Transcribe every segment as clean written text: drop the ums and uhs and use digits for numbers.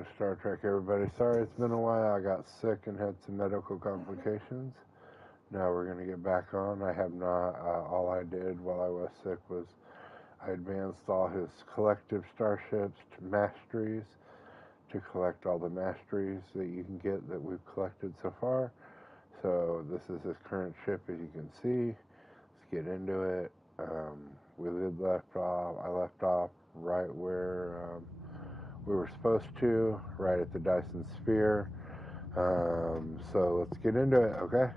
to Star Trek, everybody. Sorry it's been a while. I got sick and had some medical complications. Now we're going to get back on. I have not. All I did while I was sick was I advanced all his collective starships to masteries to collect all the masteries that you can get that we've collected so far. So this is his current ship, as you can see. Let's get into it. We left off. I left off right where we were supposed to, right at the Dyson Sphere. So let's get into it, okay?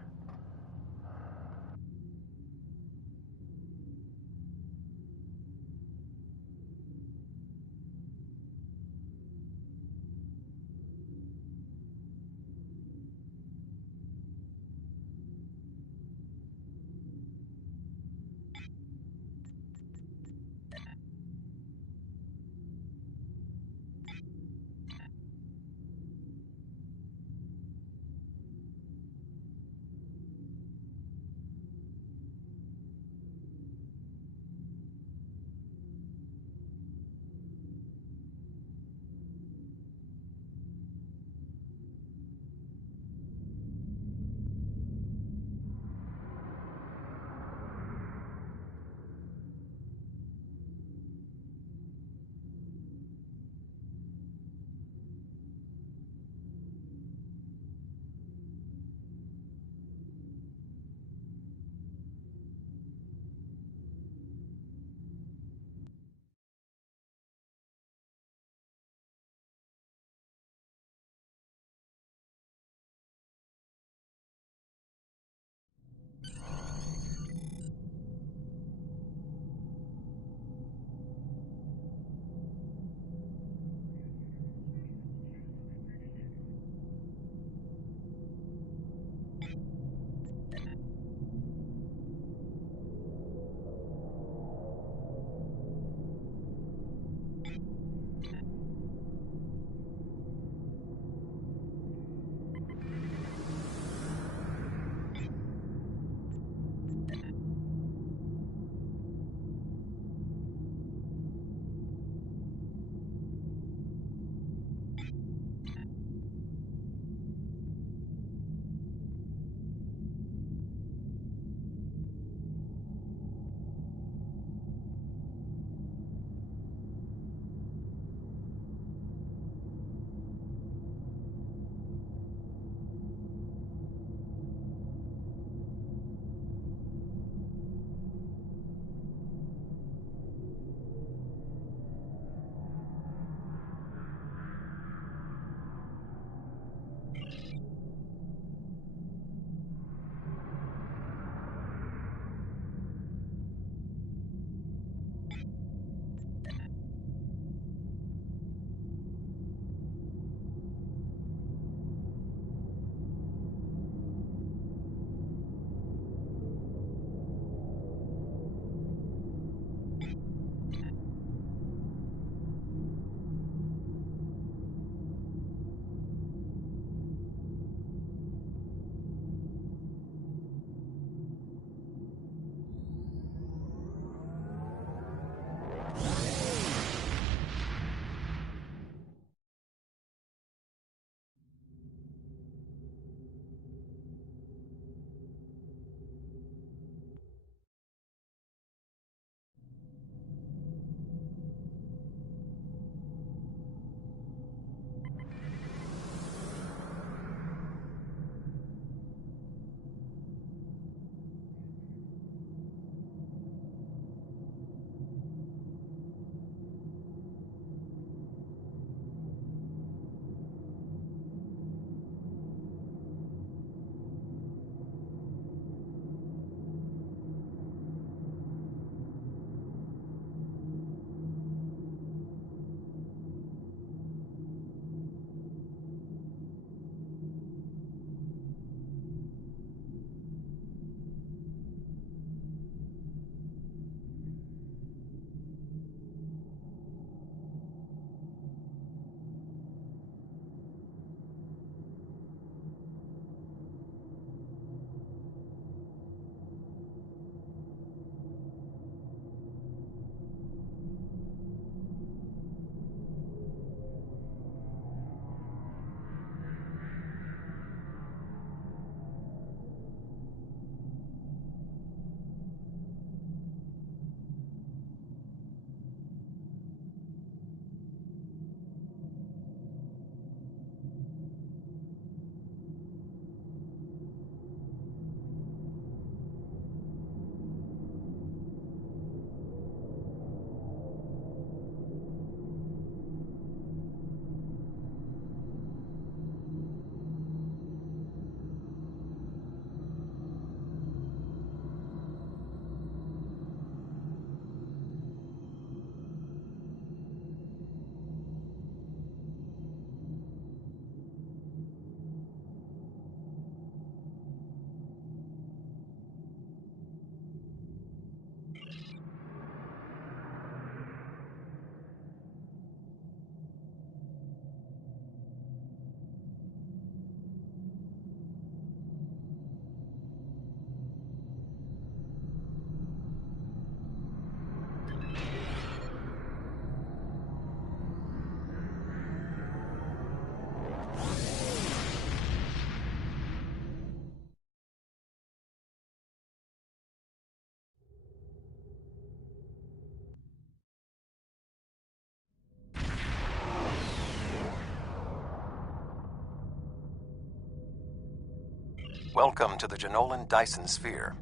Welcome to the Jenolan Dyson Sphere.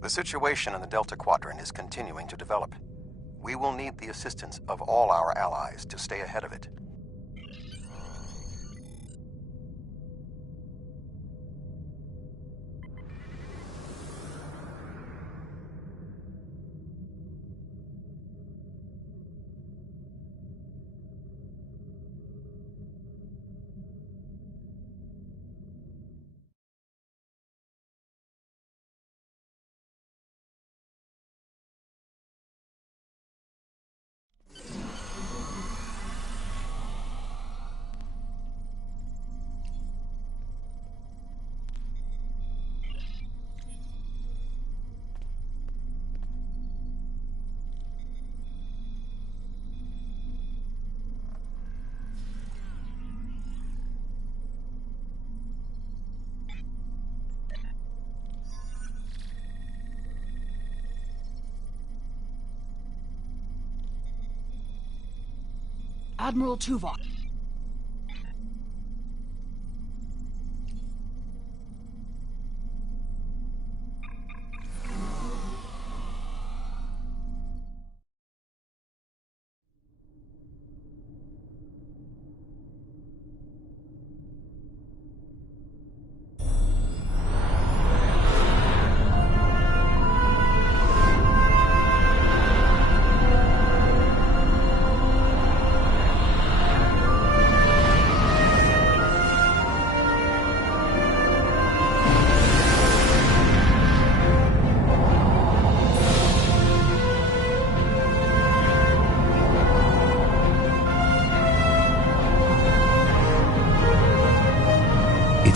The situation in the Delta Quadrant is continuing to develop. We will need the assistance of all our allies to stay ahead of it. Admiral Tuvok.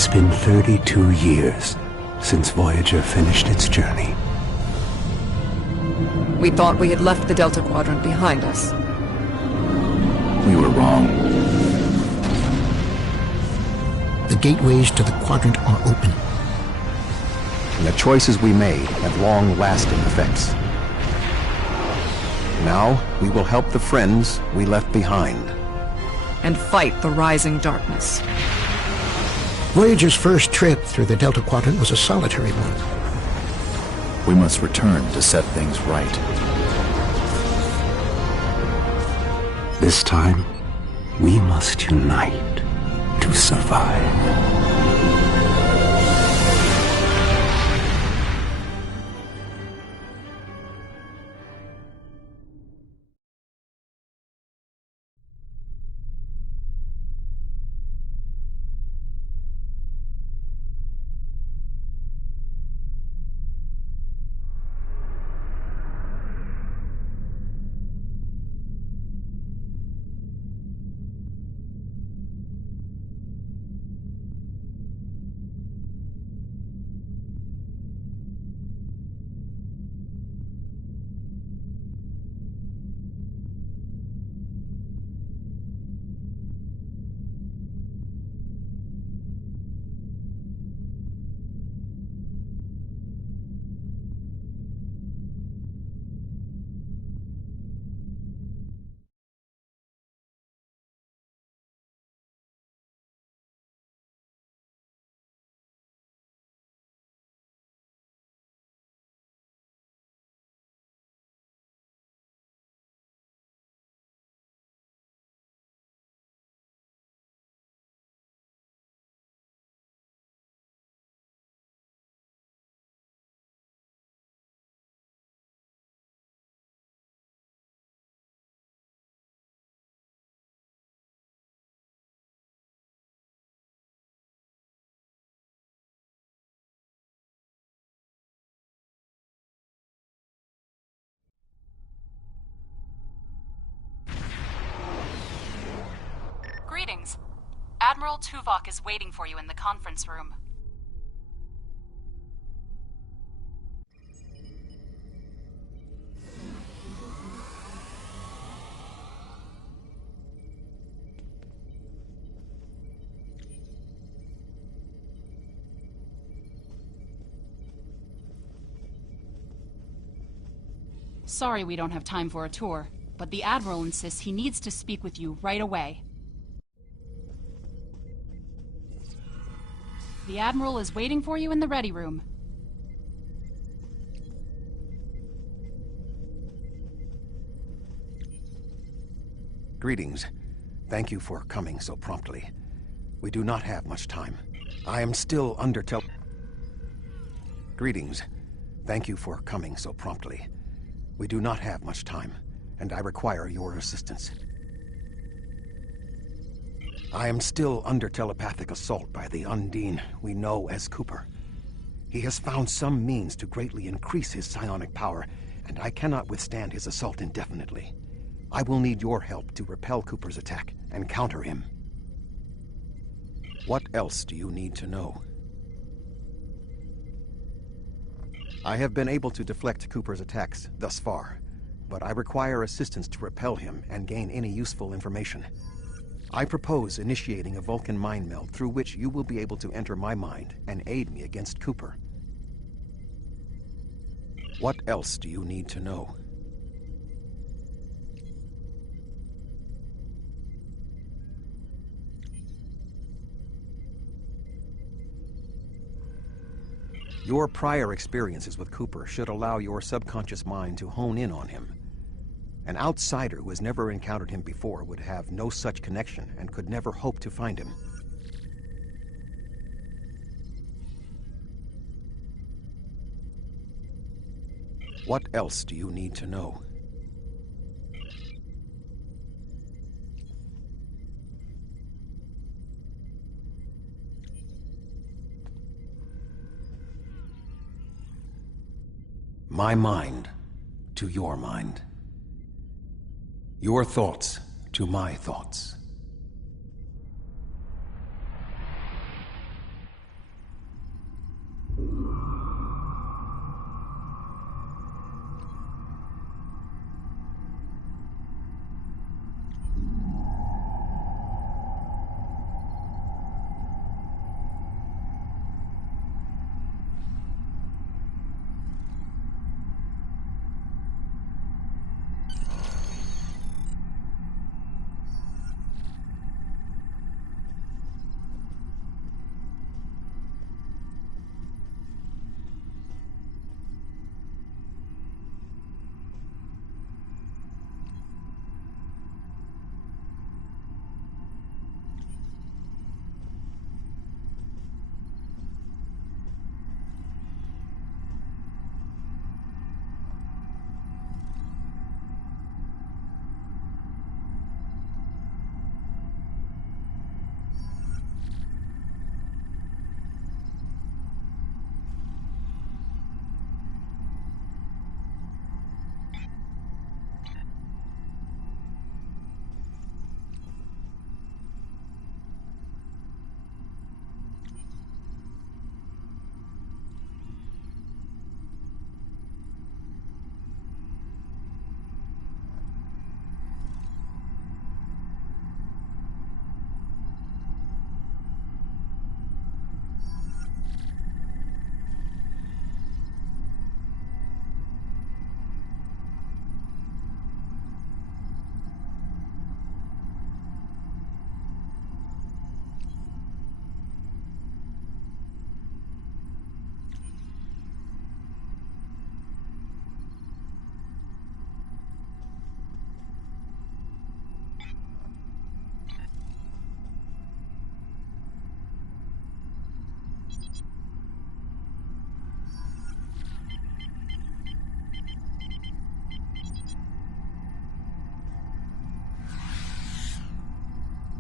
It's been 32 years since Voyager finished its journey. We thought we had left the Delta Quadrant behind us. We were wrong. The gateways to the quadrant are open. And the choices we made have long-lasting effects. Now, we will help the friends we left behind. And fight the rising darkness. Voyager's first trip through the Delta Quadrant was a solitary one. We must return to set things right. This time, we must unite to survive. Greetings. Admiral Tuvok is waiting for you in the conference room. Sorry we don't have time for a tour, but the Admiral insists he needs to speak with you right away. The Admiral is waiting for you in the ready room. Greetings. Thank you for coming so promptly. We do not have much time. I am still under Greetings. Thank you for coming so promptly. We do not have much time, and I require your assistance. I am still under telepathic assault by the Undine we know as Cooper. He has found some means to greatly increase his psionic power, and I cannot withstand his assault indefinitely. I will need your help to repel Cooper's attack and counter him. What else do you need to know? I have been able to deflect Cooper's attacks thus far, but I require assistance to repel him and gain any useful information. I propose initiating a Vulcan mind meld through which you will be able to enter my mind and aid me against Cooper. What else do you need to know? Your prior experiences with Cooper should allow your subconscious mind to hone in on him. An outsider who has never encountered him before would have no such connection and could never hope to find him. What else do you need to know? My mind to your mind. Your thoughts to my thoughts.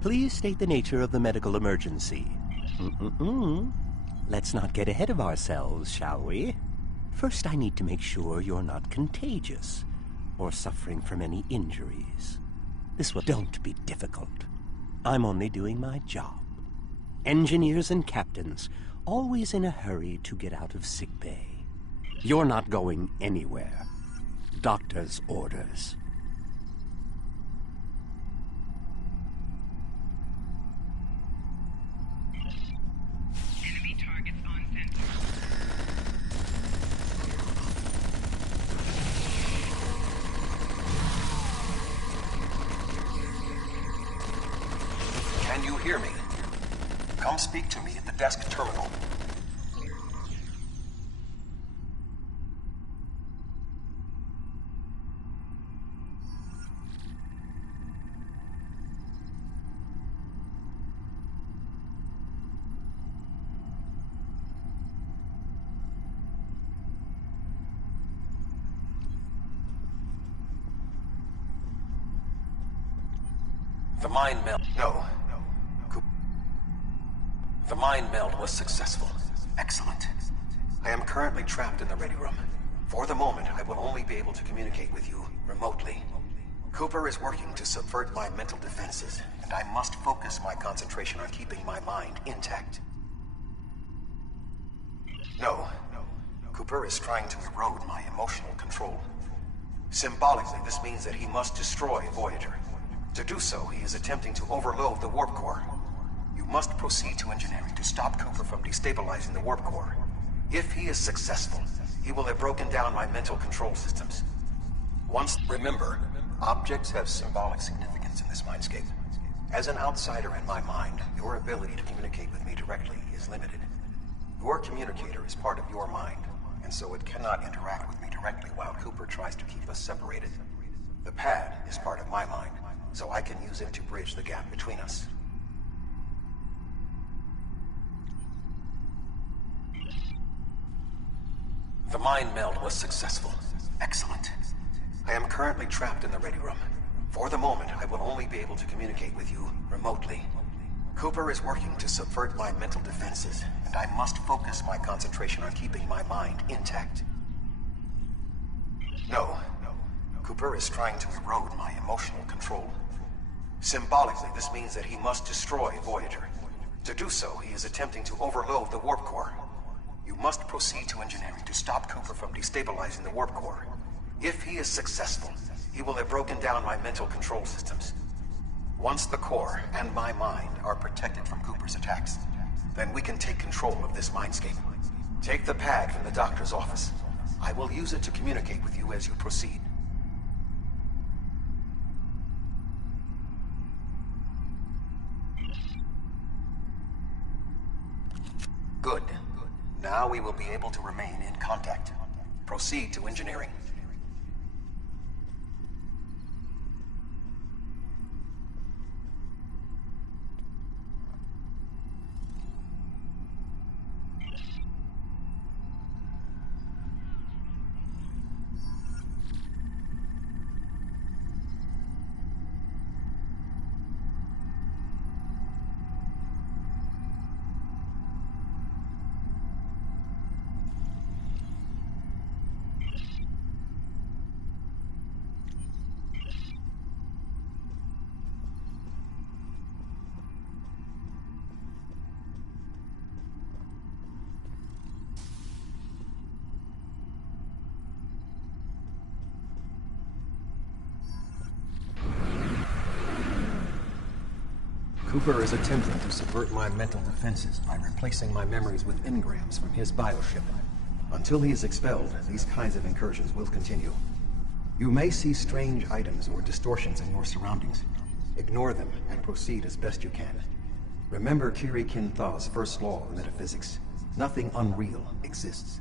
Please state the nature of the medical emergency. Let's not get ahead of ourselves, shall we? First, I need to make sure you're not contagious or suffering from any injuries. This will don't be difficult. I'm only doing my job. Engineers and captains, always in a hurry to get out of sickbay. You're not going anywhere. Doctor's orders. Enemy targets on sensor. Can you hear me? Come speak to me at the desk terminal. The mind meld. No. The mind meld was successful. Excellent. I am currently trapped in the ready room. For the moment, I will only be able to communicate with you remotely. Cooper is working to subvert my mental defenses, and I must focus my concentration on keeping my mind intact. No. Cooper is trying to erode my emotional control. Symbolically, this means that he must destroy Voyager. To do so, he is attempting to overload the warp core. You must proceed to engineering to stop Cooper from destabilizing the warp core. If he is successful, he will have broken down my mental control systems. Remember, objects have symbolic significance in this mindscape. As an outsider in my mind, your ability to communicate with me directly is limited. Your communicator is part of your mind, and so it cannot interact with me directly while Cooper tries to keep us separated. The pad is part of my mind, so I can use it to bridge the gap between us. The mind meld was successful. Excellent. I am currently trapped in the ready room. For the moment, I will only be able to communicate with you remotely. Cooper is working to subvert my mental defenses, and I must focus my concentration on keeping my mind intact. No. Cooper is trying to erode my emotional control. Symbolically, this means that he must destroy Voyager. To do so, he is attempting to overload the warp core. You must proceed to engineering to stop Cooper from destabilizing the warp core. If he is successful, he will have broken down my mental control systems. Once the core and my mind are protected from Cooper's attacks, then we can take control of this mindscape. Take the pad from the doctor's office. I will use it to communicate with you as you proceed. Good. Now we will be able to remain in contact. Proceed to engineering. Cooper is attempting to subvert my mental defenses by replacing my memories with engrams from his bioship. Until he is expelled, these kinds of incursions will continue. You may see strange items or distortions in your surroundings. Ignore them and proceed as best you can. Remember Kiri Kinthaw's first law of metaphysics. Nothing unreal exists.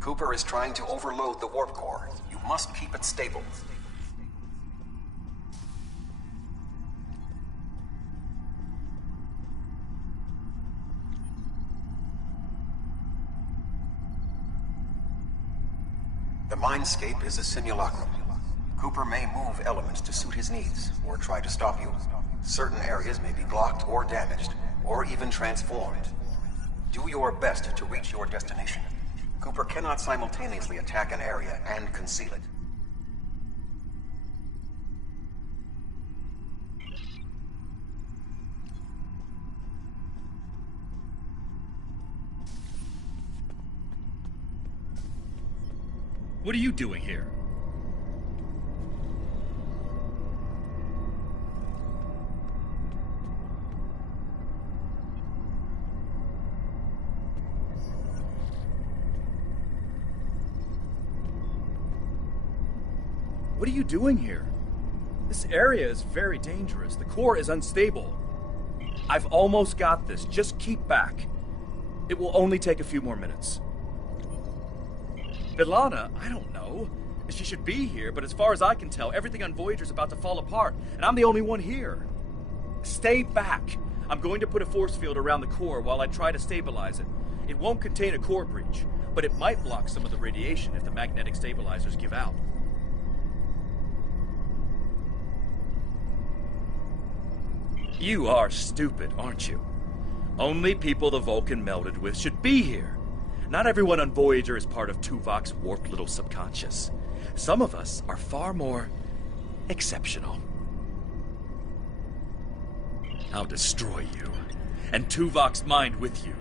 Cooper is trying to overload the warp core. You must keep it stable. The mindscape is a simulacrum. Cooper may move elements to suit his needs, or try to stop you. Certain areas may be blocked or damaged, or even transformed. Do your best to reach your destination. Cooper cannot simultaneously attack an area and conceal it. What are you doing here? What are you doing here? This area is very dangerous. The core is unstable. I've almost got this. Just keep back. It will only take a few more minutes. B'Elanna, I don't know. She should be here, but as far as I can tell, everything on Voyager's about to fall apart, and I'm the only one here. Stay back. I'm going to put a force field around the core while I try to stabilize it. It won't contain a core breach, but it might block some of the radiation if the magnetic stabilizers give out. You are stupid, aren't you? Only people the Vulcan melded with should be here. Not everyone on Voyager is part of Tuvok's warped little subconscious. Some of us are far more exceptional. I'll destroy you, and Tuvok's mind with you.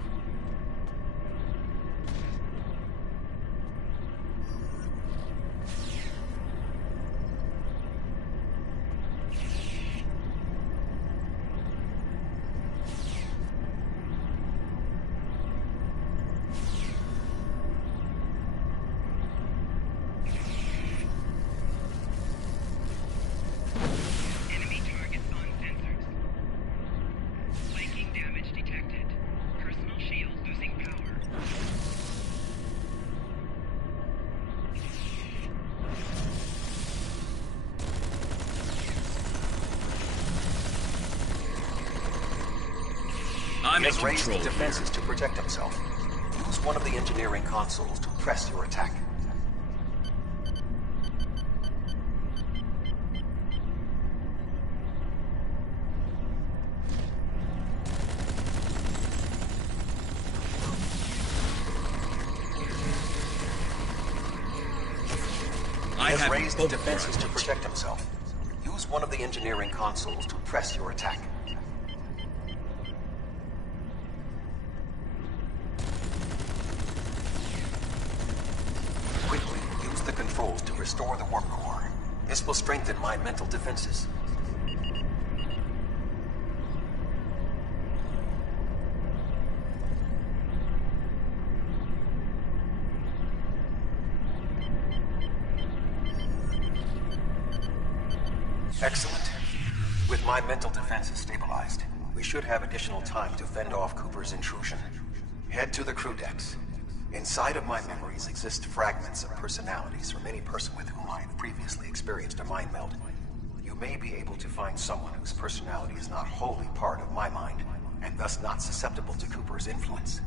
Enemy targets on sensors. Flanking damage detected. Personal shield losing power. I'm He in has raised control defenses to protect himself. Use one of the engineering consoles to press your attack. I He has have raised both defenses to weapons. protect himself. Use one of the engineering consoles to press your attack. Quickly, use the controls to restore the warp core. This will strengthen my mental defenses. Excellent. With my mental defenses stabilized, we should have additional time to fend off Cooper's intrusion. Head to the crew decks. Inside of my memories exist fragments of personalities from any person with whom I have previously experienced a mind meld. You may be able to find someone whose personality is not wholly part of my mind, and thus not susceptible to Cooper's influence.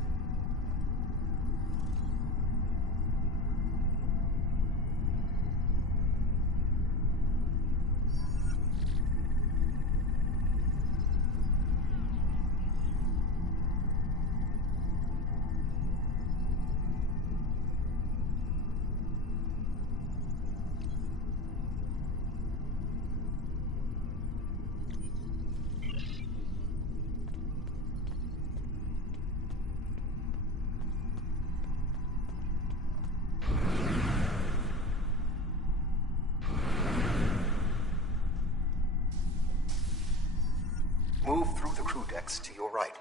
Move through the crew decks to your right.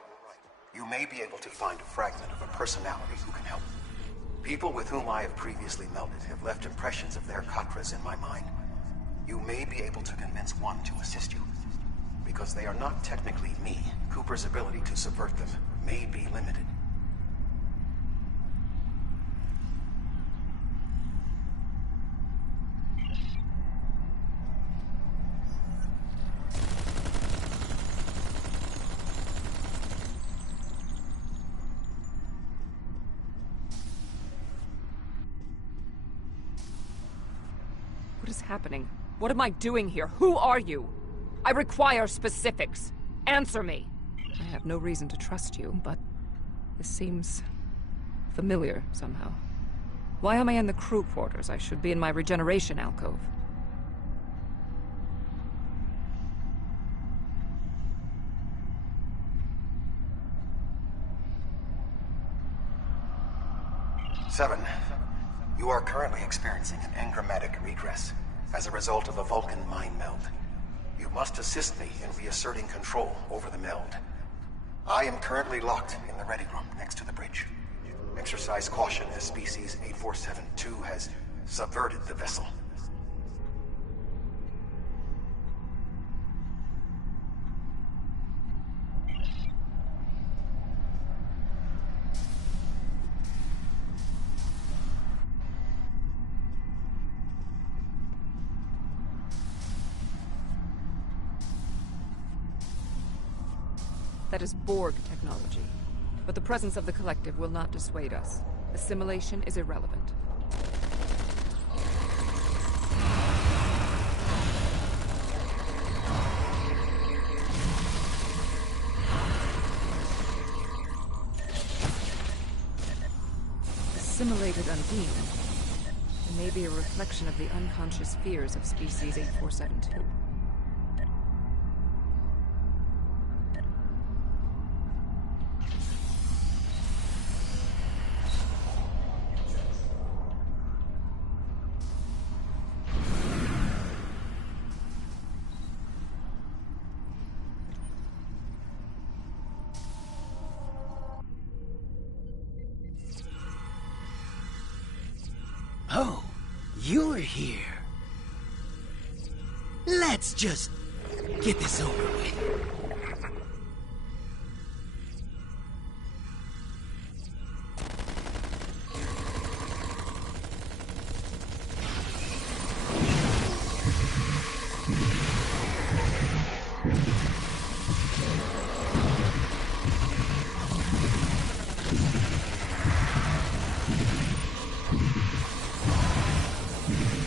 You may be able to find a fragment of a personality who can help. People with whom I have previously melded have left impressions of their Katras in my mind. You may be able to convince one to assist you. Because they are not technically me, Cooper's ability to subvert them may be limited. What is happening? What am I doing here? Who are you? I require specifics. Answer me. I have no reason to trust you, but this seems familiar somehow. Why am I in the crew quarters? I should be in my regeneration alcove. Seven, you are currently experiencing an engrammatic regress as a result of a Vulcan mind meld. You must assist me in reasserting control over the meld. I am currently locked in the ready room next to the bridge. Exercise caution as species 8472 has subverted the vessel. That is Borg technology. But the presence of the Collective will not dissuade us. Assimilation is irrelevant. Assimilated Undine. It may be a reflection of the unconscious fears of species 8472. Oh, you're here. Let's just get this over with.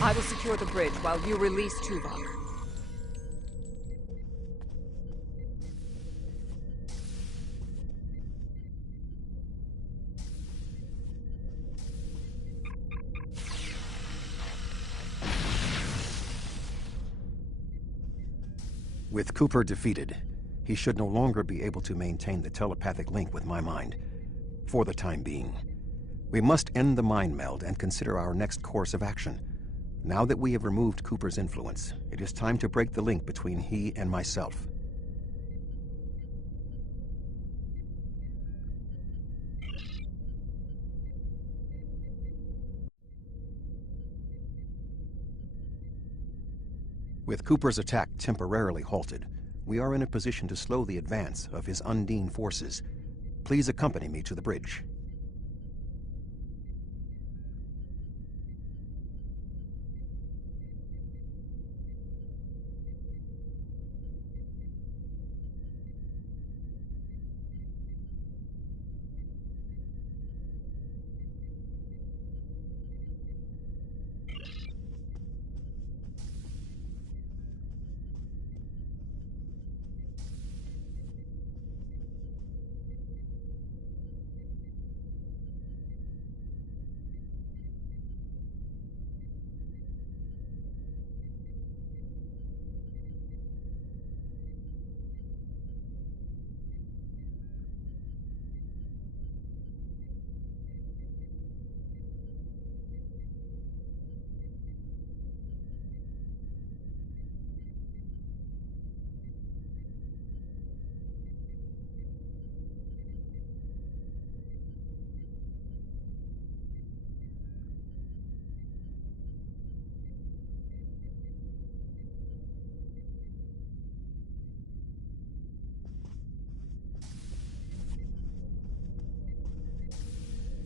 I will secure the bridge while you release Tuvok. With Cooper defeated, he should no longer be able to maintain the telepathic link with my mind, for the time being. We must end the mind meld and consider our next course of action. Now that we have removed Cooper's influence, it is time to break the link between he and myself. With Cooper's attack temporarily halted, we are in a position to slow the advance of his Undine forces. Please accompany me to the bridge.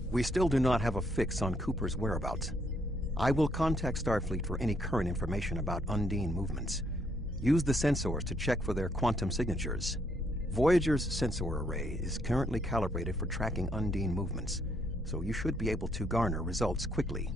We still do not have a fix on Cooper's whereabouts. I will contact Starfleet for any current information about Undine movements. Use the sensors to check for their quantum signatures. Voyager's sensor array is currently calibrated for tracking Undine movements, so you should be able to garner results quickly.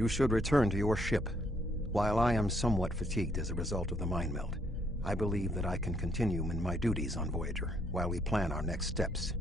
You should return to your ship. While I am somewhat fatigued as a result of the mind meld, I believe that I can continue in my duties on Voyager while we plan our next steps.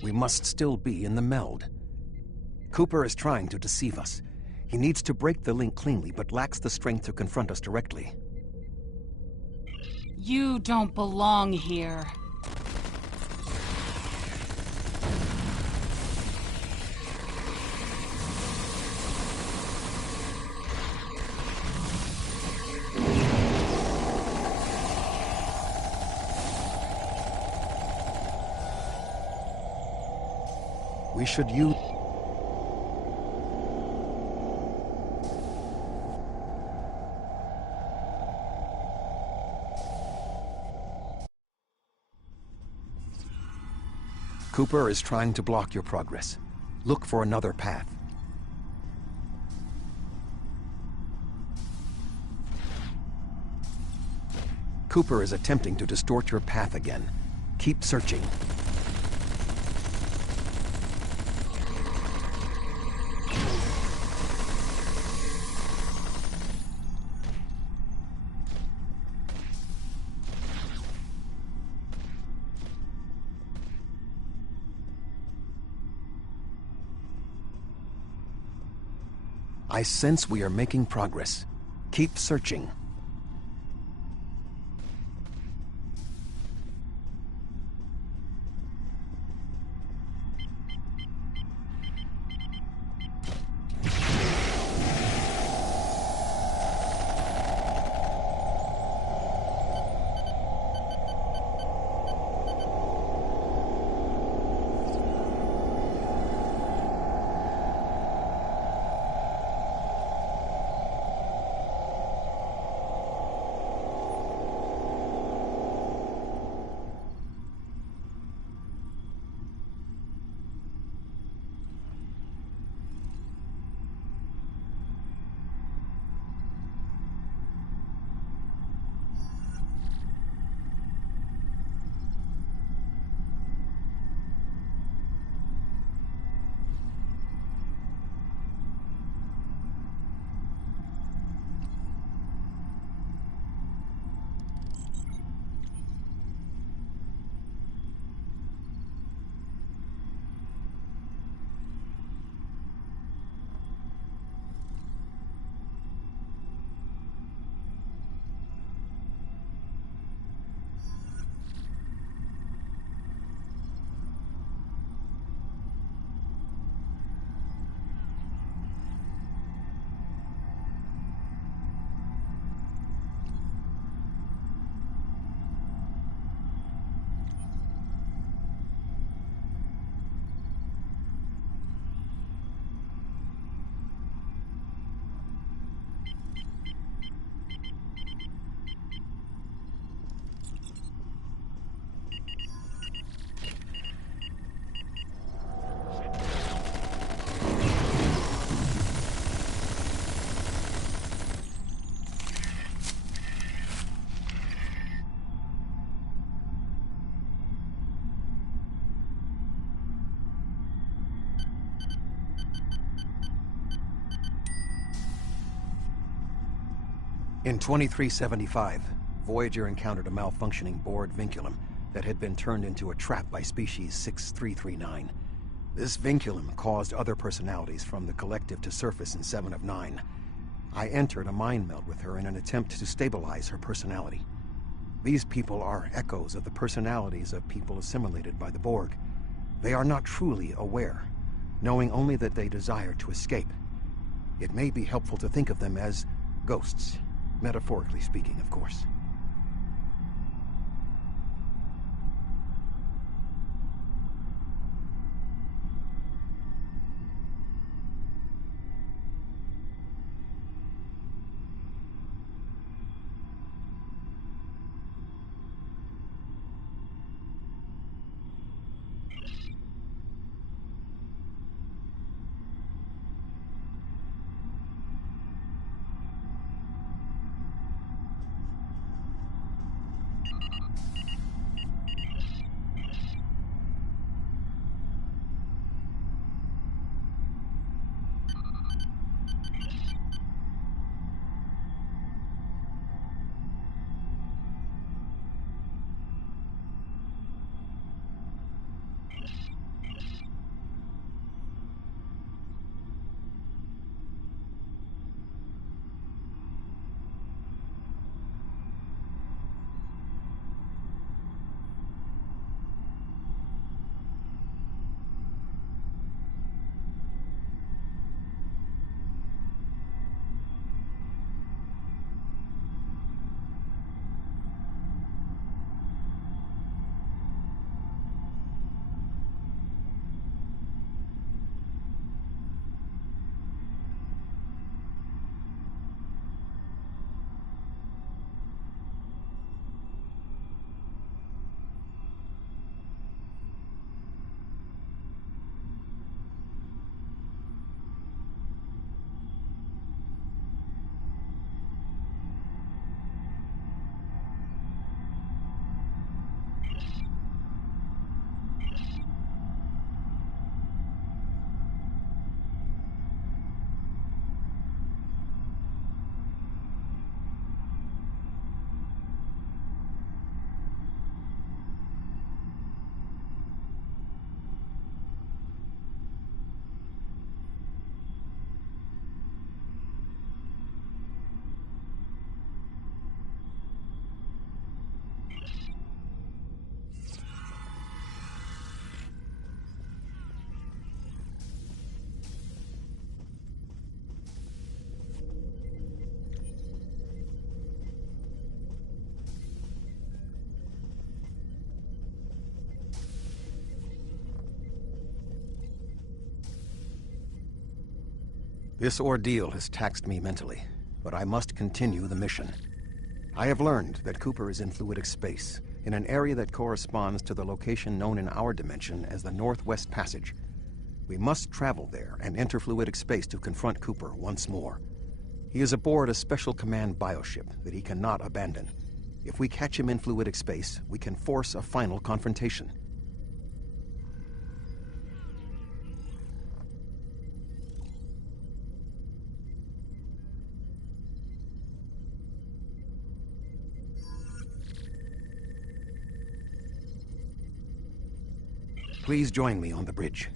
We must still be in the meld. Cooper is trying to deceive us. He needs to break the link cleanly, but lacks the strength to confront us directly. You don't belong here. We should use... Cooper is trying to block your progress. Look for another path. Cooper is attempting to distort your path again. Keep searching. I sense we are making progress. Keep searching. In 2375, Voyager encountered a malfunctioning board vinculum that had been turned into a trap by species 6339. This vinculum caused other personalities from the Collective to surface in 7 of 9. I entered a mind meld with her in an attempt to stabilize her personality. These people are echoes of the personalities of people assimilated by the Borg. They are not truly aware, knowing only that they desire to escape. It may be helpful to think of them as ghosts. Metaphorically speaking, of course. This ordeal has taxed me mentally, but I must continue the mission. I have learned that Cooper is in fluidic space, in an area that corresponds to the location known in our dimension as the Northwest Passage. We must travel there and enter fluidic space to confront Cooper once more. He is aboard a special command bioship that he cannot abandon. If we catch him in fluidic space, we can force a final confrontation. Please join me on the bridge.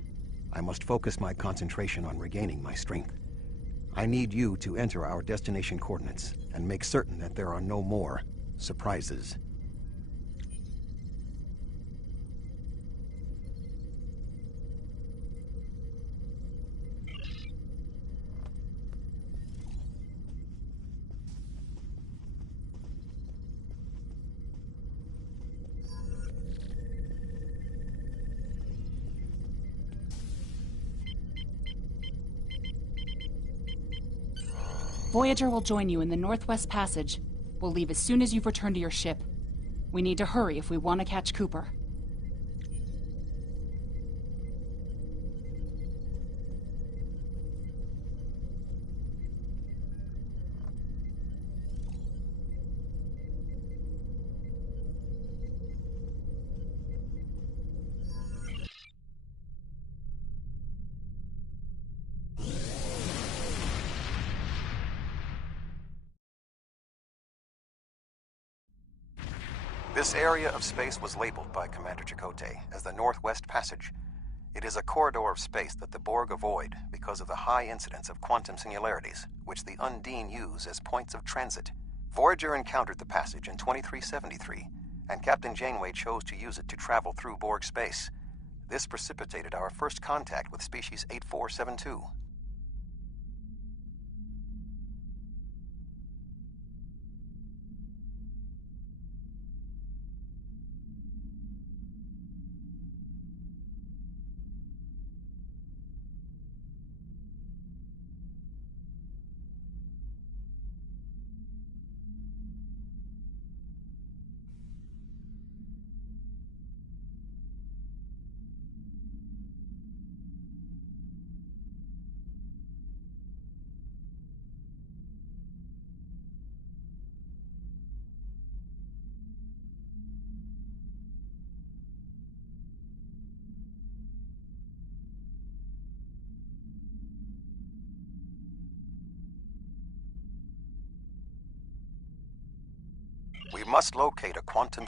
I must focus my concentration on regaining my strength. I need you to enter our destination coordinates and make certain that there are no more surprises. Voyager will join you in the Northwest Passage. We'll leave as soon as you've returned to your ship. We need to hurry if we want to catch Cooper. This area of space was labeled by Commander Chakotay as the Northwest Passage. It is a corridor of space that the Borg avoid because of the high incidence of quantum singularities, which the Undine use as points of transit. Voyager encountered the passage in 2373, and Captain Janeway chose to use it to travel through Borg space. This precipitated our first contact with Species 8472. We must locate a quantum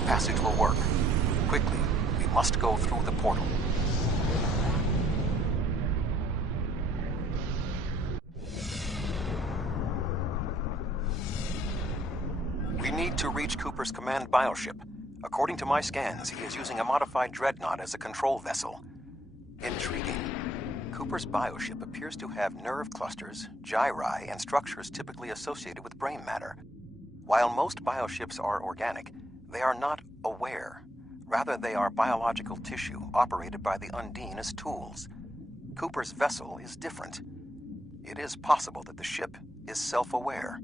this passage will work. Quickly, we must go through the portal. We need to reach Cooper's command bioship. According to my scans, he is using a modified dreadnought as a control vessel. Intriguing. Cooper's bioship appears to have nerve clusters, gyri, and structures typically associated with brain matter. While most bioships are organic, they are not aware. Rather, they are biological tissue operated by the Undine as tools. Cooper's vessel is different. It is possible that the ship is self-aware.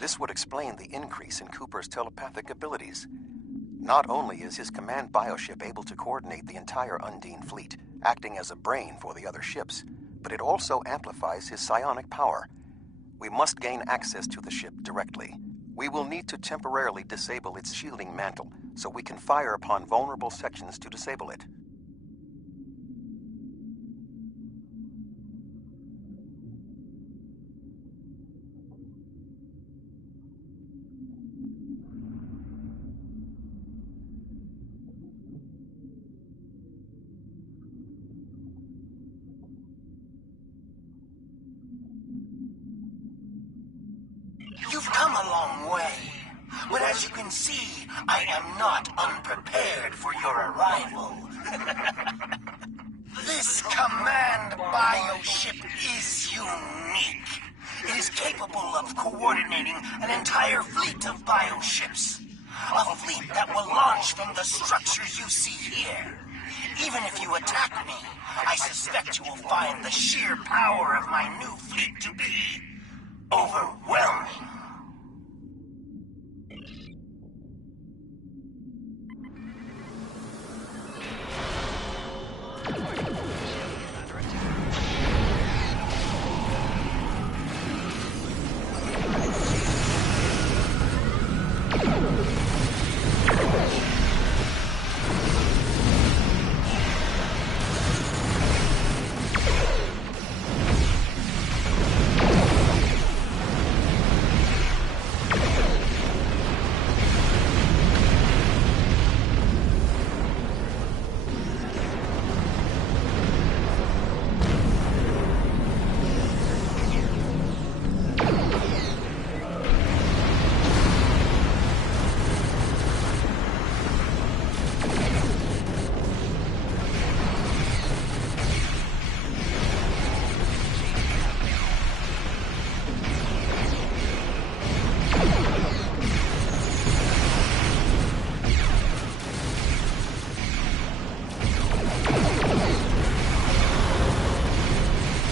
This would explain the increase in Cooper's telepathic abilities. Not only is his command bioship able to coordinate the entire Undine fleet, acting as a brain for the other ships, but it also amplifies his psionic power. We must gain access to the ship directly. We will need to temporarily disable its shielding mantle, so we can fire upon vulnerable sections to disable it. You've come a long way, but as you can see, I am not unprepared for your arrival. This command bioship is unique. It is capable of coordinating an entire fleet of bioships. A fleet that will launch from the structures you see here. Even if you attack me, I suspect you will find the sheer power of my new fleet to be overwhelming.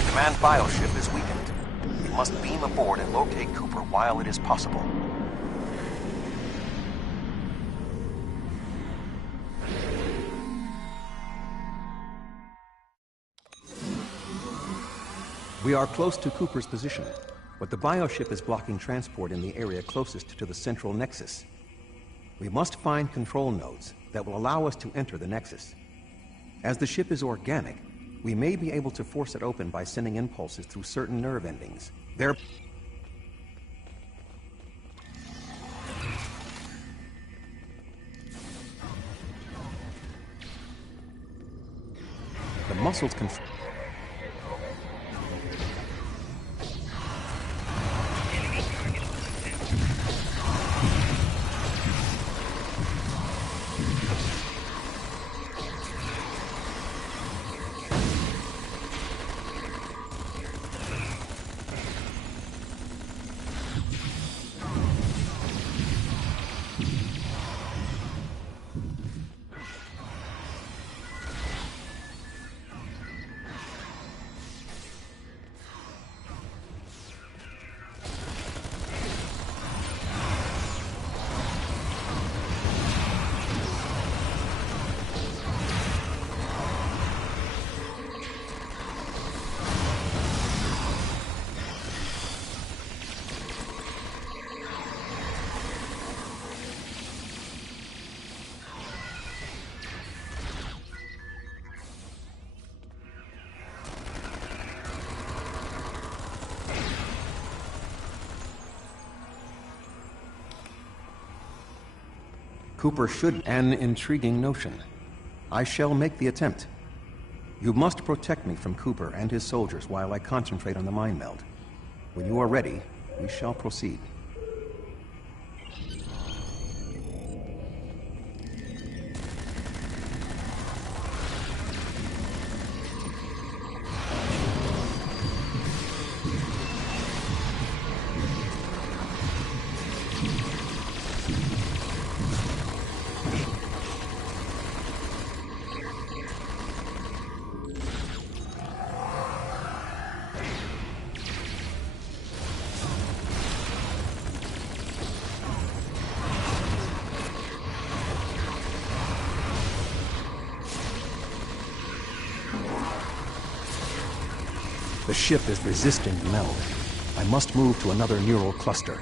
Command bioship is weakened. We must beam aboard and locate Cooper while it is possible. We are close to Cooper's position, but the bioship is blocking transport in the area closest to the central nexus. We must find control nodes that will allow us to enter the nexus. As the ship is organic, we may be able to force it open by sending impulses through certain nerve endings. The muscles can... Cooper should... An intriguing notion. I shall make the attempt. You must protect me from Cooper and his soldiers while I concentrate on the mind meld. When you are ready, we shall proceed. The ship is resisting the meld. I must move to another neural cluster.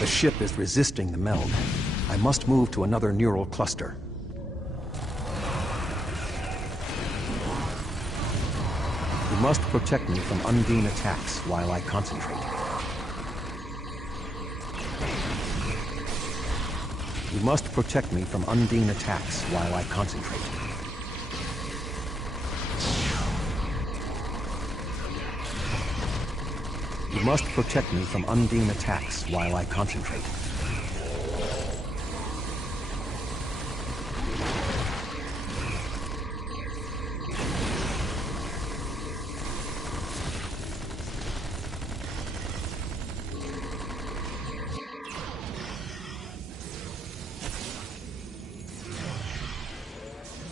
The ship is resisting the meld. I must move to another neural cluster. You must protect me from Undine attacks while I concentrate. You must protect me from Undine attacks while I concentrate. You must protect me from Undine attacks while I concentrate.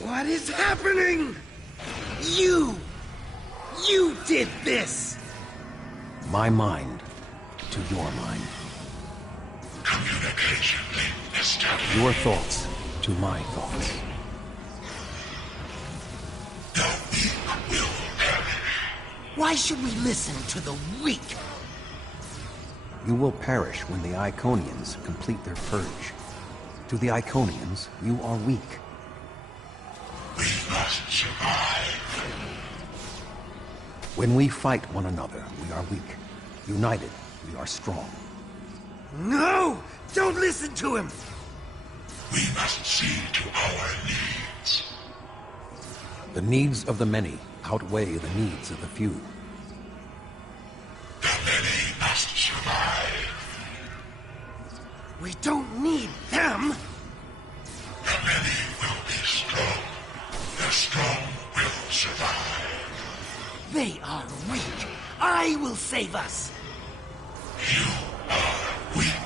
What is happening? You did this! My mind to your mind. Communication link established. Your thoughts to my thoughts. The weak will perish. Why should we listen to the weak? You will perish when the Iconians complete their purge. To the Iconians, you are weak. We must survive. When we fight one another, we are weak. United, we are strong. No! Don't listen to him! We must see to our needs. The needs of the many outweigh the needs of the few. The many must survive. We don't need them! The many will be strong. The strong will survive. They are weak. I will save us. You are weak.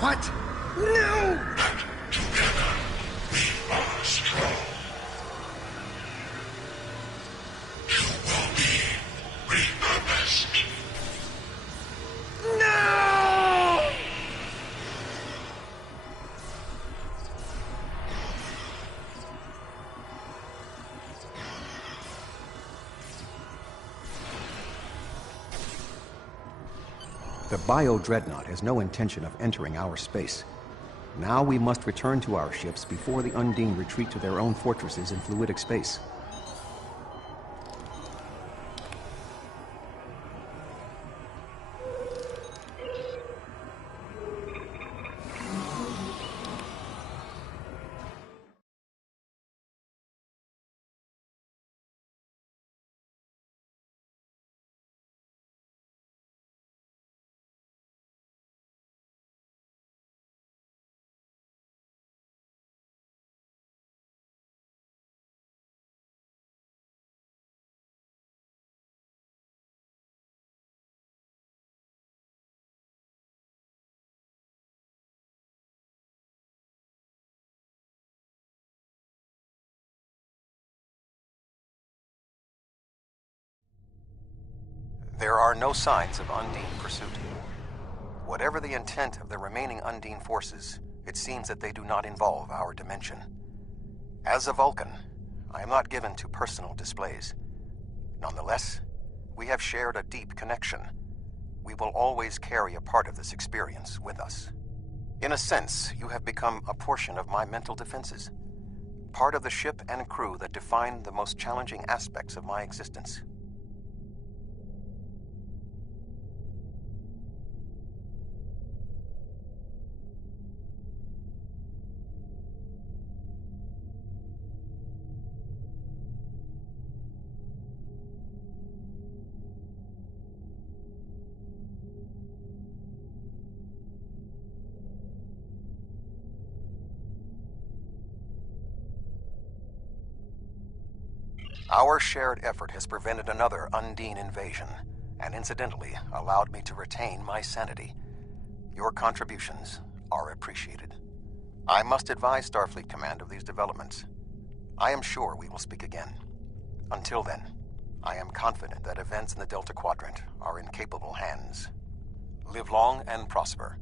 What? No! But together, we are strong. You will be repurposed. No! The Bio-Dreadnought has no intention of entering our space. Now we must return to our ships before the Undine retreat to their own fortresses in fluidic space. There are no signs of Undine pursuit. Whatever the intent of the remaining Undine forces, it seems that they do not involve our dimension. As a Vulcan, I am not given to personal displays. Nonetheless, we have shared a deep connection. We will always carry a part of this experience with us. In a sense, you have become a portion of my mental defenses. Part of the ship and crew that define the most challenging aspects of my existence. Our shared effort has prevented another Undine invasion, and incidentally allowed me to retain my sanity. Your contributions are appreciated. I must advise Starfleet Command of these developments. I am sure we will speak again. Until then, I am confident that events in the Delta Quadrant are in capable hands. Live long and prosper.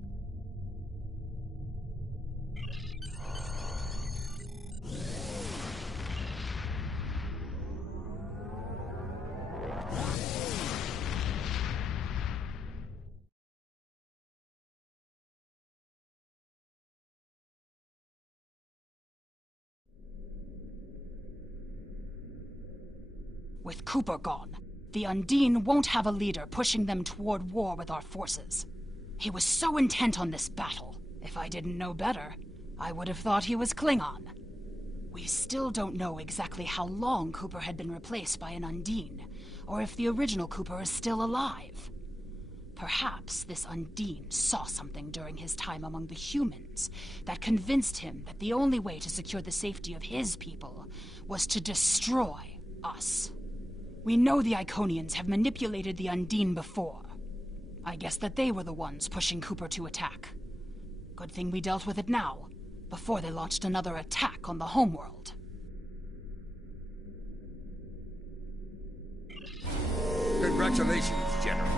With Cooper gone, the Undine won't have a leader pushing them toward war with our forces. He was so intent on this battle. If I didn't know better, I would have thought he was Klingon. We still don't know exactly how long Cooper had been replaced by an Undine, or if the original Cooper is still alive. Perhaps this Undine saw something during his time among the humans that convinced him that the only way to secure the safety of his people was to destroy us. We know the Iconians have manipulated the Undine before. I guess that they were the ones pushing Cooper to attack. Good thing we dealt with it now, before they launched another attack on the homeworld. Congratulations, General.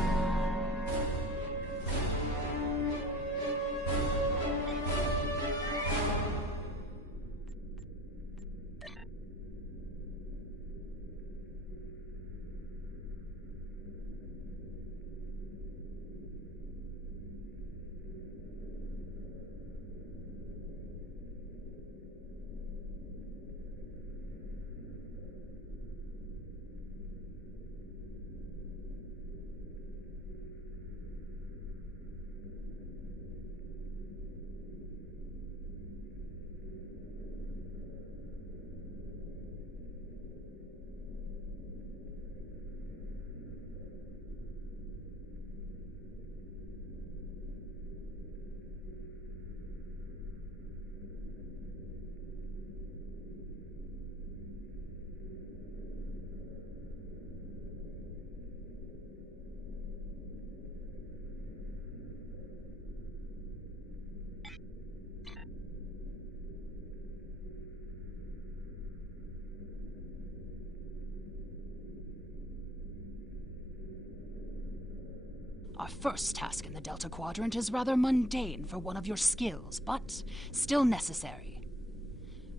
Our first task in the Delta Quadrant is rather mundane for one of your skills, but still necessary.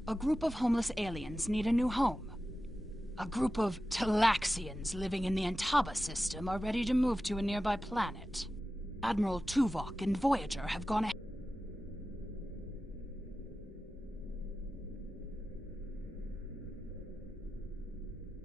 A group of homeless aliens need a new home. A group of Talaxians living in the Antaba system are ready to move to a nearby planet. Admiral Tuvok and Voyager have gone ahead.